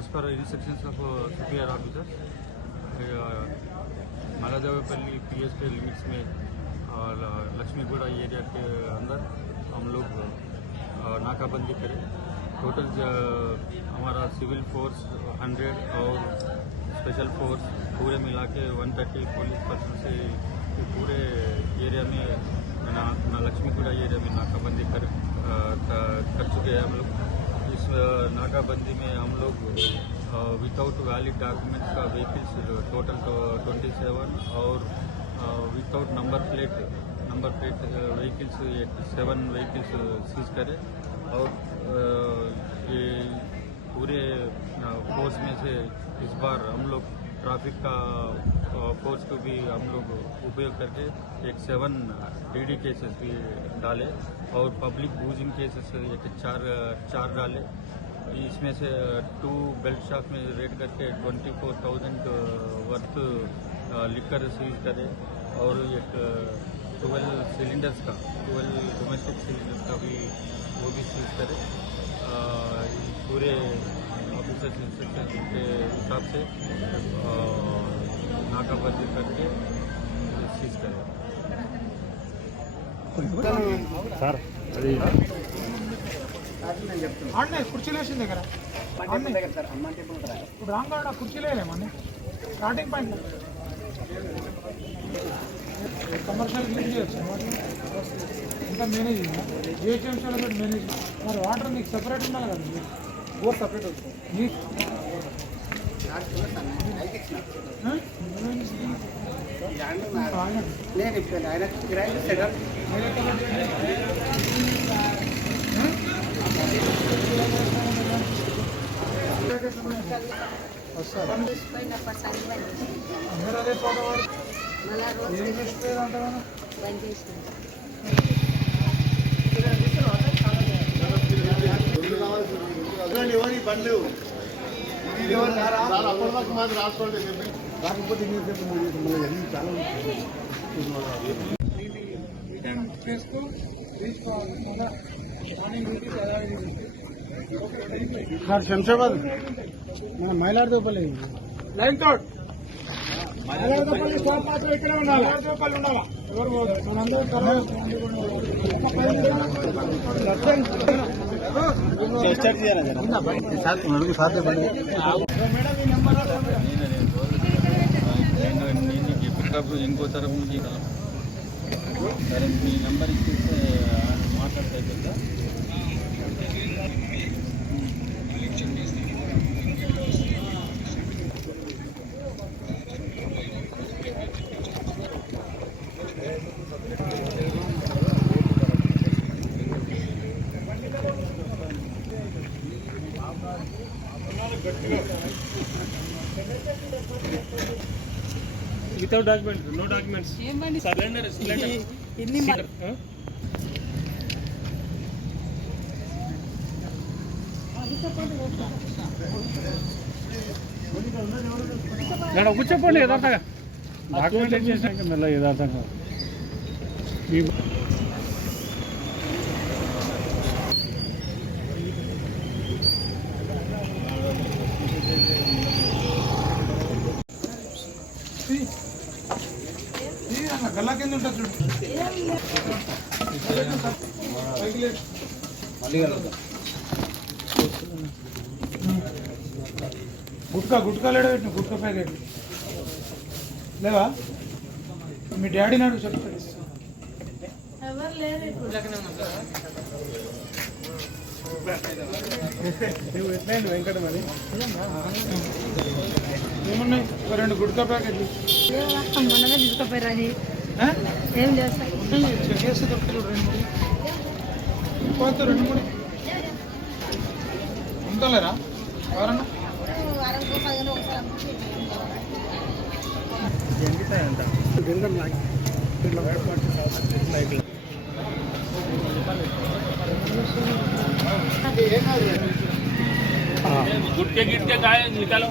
as per instructions of superior officer, मालादेवपल्ली PSK limits में लक्ष्मीगुड़ा area के अंदर हम लोग नाकाबंदी करें। टोटल हमारा सिविल फोर्स 100 और स्पेशल फोर्स पूरे मिला के 130 पुलिस पर्सन से पूरे एरिया में लक्ष्मीगुड़ा एरिया में नाकाबंदी कर चुके हैं हम लोग। इस नाकाबंदी में हम लोग विदाउट वैलिड डॉक्यूमेंट्स का व्हीकल्स टोटल 27 और without number plate vehicles 7 vehicles seize करें। और ये पूरे फोर्स में से इस बार हम लोग ट्रैफिक का फोर्स को भी हम लोग उपयोग करके 7 DD केसेस भी डाले और पब्लिक यूजिंग केसेस 4 डाले। इसमें से 2 बेल्ट शॉप में रेड करके 24,000 वर्थ लिकर सीज करे और 12 सिलेंडर्स का 12 डोमेस्टिक सिलेंडर्स का भी वो भी सीज करे। पूरे ऑफिसर्स इंस्ट्रक्शन के हिसाब से नाकाबंदी करके सीज करें। सर అది ఆడనే కుర్చీలు వేసిన దగ్గర ఇప్పుడు రాంగాడ కుర్చీలు వేయలేమని స్టార్టింగ్ పాయింట్ కమర్షియల్ క్లీన్ చేయొచ్చు ఇంకా మేనేజ్ జిహెచ్ఎంసీలో పెట్టి మేనేజ్ మరి వాటర్ మీకు సెపరేట్ ఉండాలి కదా బోర్ సపరేట్ అవుతుంది అందరూ అదే పోవడం ఏం చేస్తారు అంటే బండ్లు అప్పటిదాకా మాది రాసుకోండి రాకపోతే చాలా శంషాబాద్ మన మైలార్దేపల్లి లైన్ తోడ్ మైలార్దేపల్లి స్టాప్ మాత్రం ఇక్కడే ఉండాలి మైలార్దేపల్లి ఉండాలా ఎవరు మనందరూ నేను చెప్పినప్పుడు ఇంకో తరఫు నుంచి సరే మీ నెంబర్ ఇచ్చేస్తే మాట్లాడితే కదా. Without documents, no documents. Splendor. కూర్చోండి యథార్థంగా డాక్యుమెంట్ చేసినాక మళ్ళీ యథార్థంగా గల్లా కింద ఉంటుంది చూడు గుట్కా లేడబెట్టిన గుట్కా ప్యాకెట్ లేవా మీ డాడీ నాడు చెప్తాడు వెంకటమని ఏమున్నాయి 2 గుట్కా ప్యాకెట్లు మొన్ననే తీసుకుపోయారని ఏం చేస్తాయి చేస్తే దొరుకుతాడు 2-3 ఉంటారా ఎవరన్నా गुटके गाय निकालो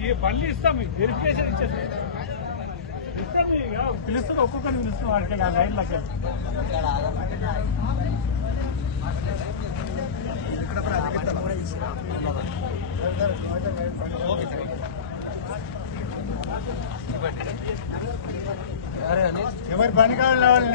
ఈ బండ్లు ఇస్తాం మీకు వెరిఫికేషన్ ఇచ్చేస్తాం ఇస్తాం మీకు పిలుస్తుంది ఒక్కొక్కరిని పిలుస్తాం వాడికి ఆ లైన్లకి ఎవరి పని కావాలి